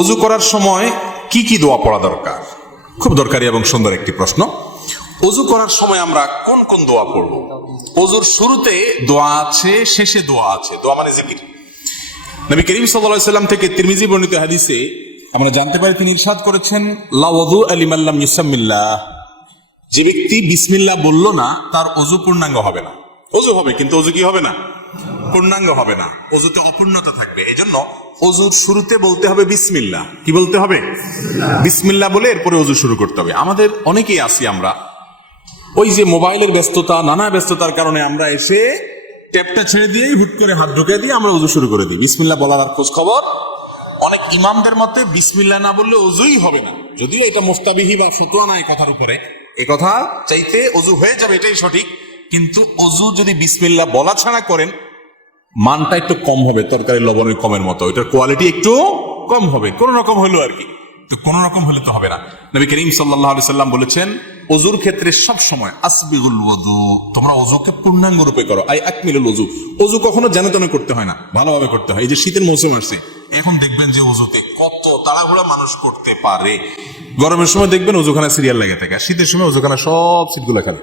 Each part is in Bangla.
ওযু করার সময় কি কি দোয়া পড়া দরকার? খুব দরকারি এবং সুন্দর একটি প্রশ্ন। ওযু করার সময় আমরা কোন কোন দোয়া পড়ব? ওযুর শুরুতে দোয়া আছে, শেষে দোয়া আছে। দোয়া মানে জিকির। নবী করিম সাল্লাল্লাহু আলাইহি সাল্লাম থেকে তিরমিজি বর্ণিত হাদিসে আমরা জানতে পারি, তিনি ইরশাদ করেছেন, লা ওযু লিমান লাম ইউসাম্মিল্লাহ। যে ব্যক্তি বিসমিল্লাহ বলল না, তার ওযু পূর্ণাঙ্গ হবে না। ওযু হবে কিন্তু ওযু কি হবে না? পূর্ণাঙ্গ হবে না, ওযুতে অপূর্ণতা থাকবে। এজন্য ওযুর শুরুতে বলতে হবে বিসমিল্লাহ। কি বলতে হবে? বিসমিল্লাহ বলে এরপরে ওযু শুরু করতে হবে। আমাদের অনেকেই আছি, আমরা ওই যে মোবাইলের ব্যস্ততা, নানা ব্যস্ততার কারণে আমরা এসে ট্যাপটা ছেড়ে দিয়ে হুট করে হাত ঢুকে দিয়ে আমরা ওযু শুরু করে দিই। বিসমিল্লাহ বলার আর খোঁজ খবর। অনেক ইমামদের মতে বিসমিল্লাহ না বললে ওযুই হবে না। যদিও এটা মুফতাবিহি বা ফতোয়া না এই কথার উপরে, এই কথা চাইতে ওযু হয়ে যাবে এটাই সঠিক, কিন্তু ওযু যদি বিসমিল্লাহ বলা ছাড়া করেন, মানটা একটু কম হবে, তরকারি লবণের কমের মতো, এটার কোয়ালিটি একটু কম হবে, কোন রকম হলো আর কি। তো কোন রকম হলে তো হবে না। নবী করিম সাল্লাল্লাহু আলাইহি সাল্লাম বলেছেন, ওযুর ক্ষেত্রে সব সময় আসবিগুল ওযু, তোমরা ওযুকে পূর্ণাঙ্গ রূপে করো। আই আকমিলুল ওযু। ওযু কখনো যেন তেন করতে হয় না, ভালোভাবে করতে হয়। এই যে শীতের মৌসুম আসছে, এখন দেখবেন যে ওযুতে কত তাড়াহুড়া মানুষ করতে পারে। গরমের সময় দেখবেন ওযুখানা সিরিয়াল লেগে থাকে, শীতের সময় ওযুখানা সব সিটগুলো খালি,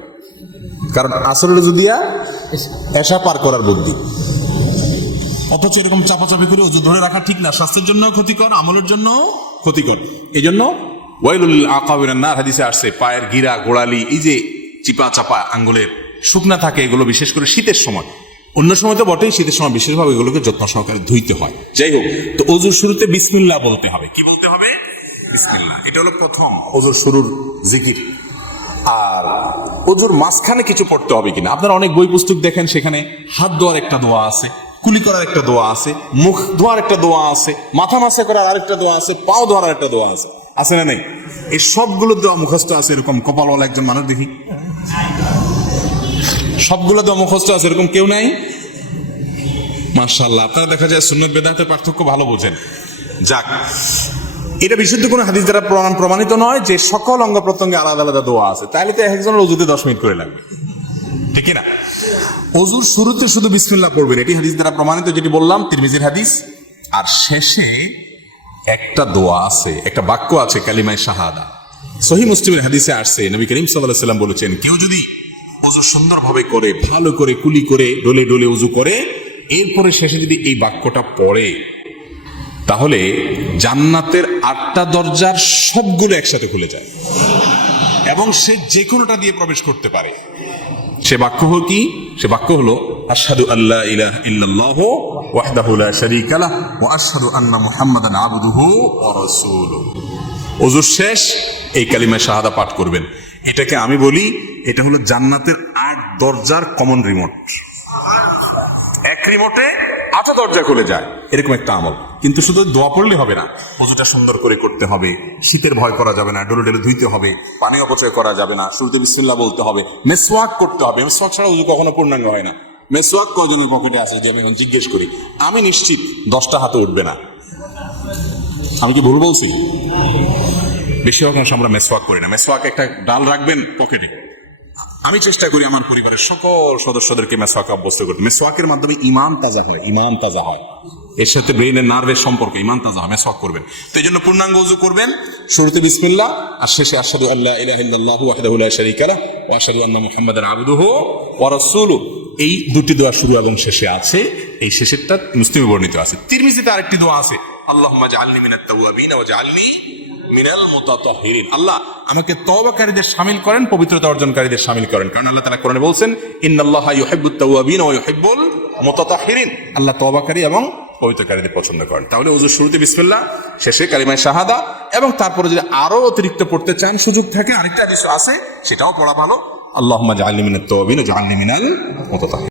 কারণ আসরের ওযু দিয়া এশা পার করার বুদ্ধি। অথচ এরকম চাপাচাপি করে ওযু ধরে রাখা ঠিক না, স্বাস্থ্যের জন্য ক্ষতিকর, আমলের জন্য ক্ষতিকর। এই জন্য ওয়াইলুল আকাবিরান নার হাদিসে আসছে, পায়ের গিরা, গোড়ালি, এই যে চিপা চাপা আঙ্গুলের শুকনা থাকে, এগুলো বিশেষ করে শীতের সময়, অন্য সময় তো বটেই, শীতের সময় বিশেষভাবে এগুলোকে যত্ন সহকারে ধুইতে হয়। যাই হোক, তো ওযুর শুরুতে বিসমিল্লাহ বলতে হবে। কি বলতে হবে? বিসমিল্লাহ। এটা হলো প্রথম ওযুর শুরুর জিকির। আর ওযুর মাঝখানে কিছু পড়তে হবে কিনা, আপনারা অনেক বই পুস্তক দেখেন, সেখানে হাত ধোয়ার একটা দোয়া আছে, কুলি করার একটা দোয়া আছে, মুখ ধোয়ার একটা দোয়া আছে, মাথা মাসে করার আরেকটা দোয়া আছে, পাও ধোয়ার একটা দোয়া আছে, আছে না নেই? এই সবগুলো দোয়া মুখস্থ আছে এরকম কপালওয়ালা একজন মানুষ দেখি? সবগুলো দোয়া মুখস্থ আছে এরকম কেউ নাই? মাশাআল্লাহ, আপনারা দেখা যায় সুন্নাত বেদাতের পার্থক্য ভালো বোঝেন। যাক, এটা বিশুদ্ধ কোনো হাদিস দ্বারা প্রমাণিত নয় যে সকল অঙ্গ প্রত্যঙ্গে আলাদা আলাদা দোয়া আছে, তাহলে তো একজনের ওযুতে 10 মিনিট করে লাগবে, ঠিক না? ওযুর শুরুতে শুধু বিসমিল্লাহ পড়বেন, এটি হাদিস দ্বারা প্রমাণিত, যেটি বললাম তিরমিজির হাদিস। আর শেষে একটা দোয়া আছে, একটা বাক্য আছে, কালিমায়ে শাহাদা। সহিহ মুসলিমের হাদিসে আসছে, নবী করিম সাল্লাল্লাহু আলাইহি সাল্লাম বলেছেন, কেউ যদি ওযু সুন্দরভাবে করে, ভালো করে কুলি করে, ডলে ডলে ওযু করে, এরপরে শেষে যদি এই বাক্যটা পড়ে, তাহলে জান্নাতের 8টা দরজার সবগুলো একসাথে খুলে যায় এবং সে যে কোনোটা দিয়ে প্রবেশ করতে পারে। সে বাক্য হলো কি? সে বাক্য হলো আশহাদু আল্লা ইলাহা ইল্লাল্লাহু ওয়াহদাহু লা শারীকা লাহু ওয়া আশহাদু আন্না মুহাম্মাদান আবদুহু ওয়া রাসূলুহু। ওযুর শেষ এই কালিমা শাহাদা পাঠ করবেন। এটাকে আমি বলি, এটা হলো জান্নাতের 8 দরজার কমন রিমোট। এক রিমোটে 8টা দরজা খুলে যায়, এরকম একটা আমল। কিন্তু শুধু দোয়া পড়লে হবে না, ওযুটা সুন্দর করে করতে হবে, শীতের ভয় করা যাবে না, ডলে ডলে ধুইতে হবে, পানি অপচয় করা যাবে না, শুরুতে বিসমিল্লাহ বলতে হবে, মেসওয়াক করতে হবে। মেসওয়াক ছাড়া ওযু কখনো পূর্ণাঙ্গ হয় না। মেসওয়াক কয়জনের পকেটে আছে যদি আমি এখন জিজ্ঞেস করি? আমি নিশ্চিত 10টা হাতে উঠবে না। আমি কি ভুল বলছি? বেশিরভাগ মানুষ আমরা মেসওয়াক করি না। মেসওয়াক একটা ডাল রাখবেন পকেটে। আমি চেষ্টা করি আমার পরিবারের সকল সদস্যদেরকে মেসওয়াকে অভ্যস্ত করতে। মেসওয়াকের মাধ্যমে ঈমান তাজা হয়, ঈমান তাজা হয়, এর সাথে ব্রেইনের নার্ভের সম্পর্ক, ঈমান তাজা হয়। মেসওয়াক করবেন। তো এই জন্য পূর্ণাঙ্গ ওযু করবেন, শুরুতে বিসমিল্লাহ আর শেষে আশহাদু আল্লা ইলাহা ইল্লাল্লাহু ওয়াহদাহু লা শারীকা লাহু ওয়া আশহাদু আন্না মুহাম্মাদান আবদুহু ওয়া রাসূলুহু। এই দুটি দোয়া শুরু এবং শেষে আছে। এই শেষেরটা মুসলিমে বর্ণিত আছে। তিরমিজিতে আরেকটি দোয়া আছে, আল্লাহুম্মা জাআলনি মিনাত তাওয়াবিন ওয়া জাআলনি মিনাল মুতাতাহহিরিন। আল্লাহ আমাকে তওবাকারীদের শামিল করেন, পবিত্রতা অর্জনকারীদের শামিল করেন। কারণ আল্লাহ তাআলা কোরআনে বলেছেন, ইন্নাল্লাহা ইউহিব্বুত তাওয়াবিন ওয়া ইউহিব্বুল মুতাতাহহিরিন। আল্লাহ তওবাকারী এবং পবিত্রকারীদের পছন্দ করেন। তাহলে ওযুর শুরুতে বিসমিল্লাহ, শেষে কালিমায়ে শাহাদা, এবং তারপরে যদি আরো অতিরিক্ত পড়তে চান, সুযোগ থাকে, আরেকটা হাদিস আছে, সেটাও পড়া ভালো, আল্লাহুম্মা জাআলনি মিনাত তাওয়াবিন ওয়া জাআলনি মিনাল মুতাতাহহিরিন।